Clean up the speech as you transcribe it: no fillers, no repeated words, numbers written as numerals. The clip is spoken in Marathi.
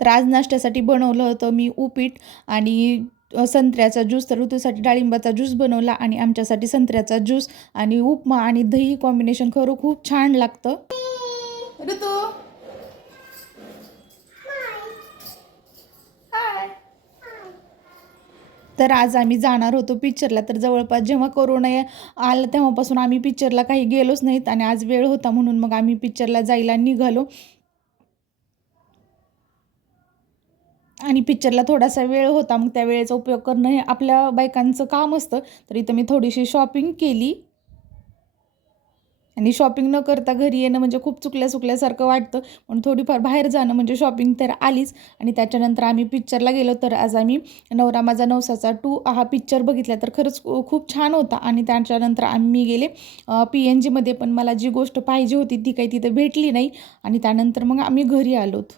तर आज नाश्त्यासाठी बनवलं होतं मी उपीट आणि संत्र्याचा ज्यूस. तर ऋतूसाठी डाळिंबाचा ज्यूस बनवला आणि आमच्यासाठी संत्र्याचा ज्यूस आणि उपमा आणि दही कॉम्बिनेशन खरं खूप छान लागतं. ऋतू हाय. तर आज आम्ही जाणार होतो पिक्चरला. तर जवळपास जेव्हा कोरोना आला तेव्हापासून आम्ही पिक्चरला काही गेलोच नाहीत आणि आज वेळ होता म्हणून मग आम्ही पिक्चरला जायला निघालो. आणि पिक्चरला थोडासा वेळ होता, मग त्या वेळेचा उपयोग करणं हे आपल्या बायकांचं काम असतं. तर इथं मी थोडीशी शॉपिंग केली आणि शॉपिंग न करता घरी येणं म्हणजे खूप चुकल्यासारखं वाटतं. पण थोडीफार बाहेर जाणं म्हणजे शॉपिंग तर आलीच. आणि त्याच्यानंतर आम्ही पिक्चरला गेलो. तर आज आम्ही नवरा माझा नवसाचा 2 हा पिक्चर बघितला. तर खरंच खूप छान होता. आणि त्याच्यानंतर आम्ही गेले PNGमध्ये, पण मला जी गोष्ट पाहिजे होती ती काही तिथे भेटली नाही आणि त्यानंतर मग आम्ही घरी आलोत.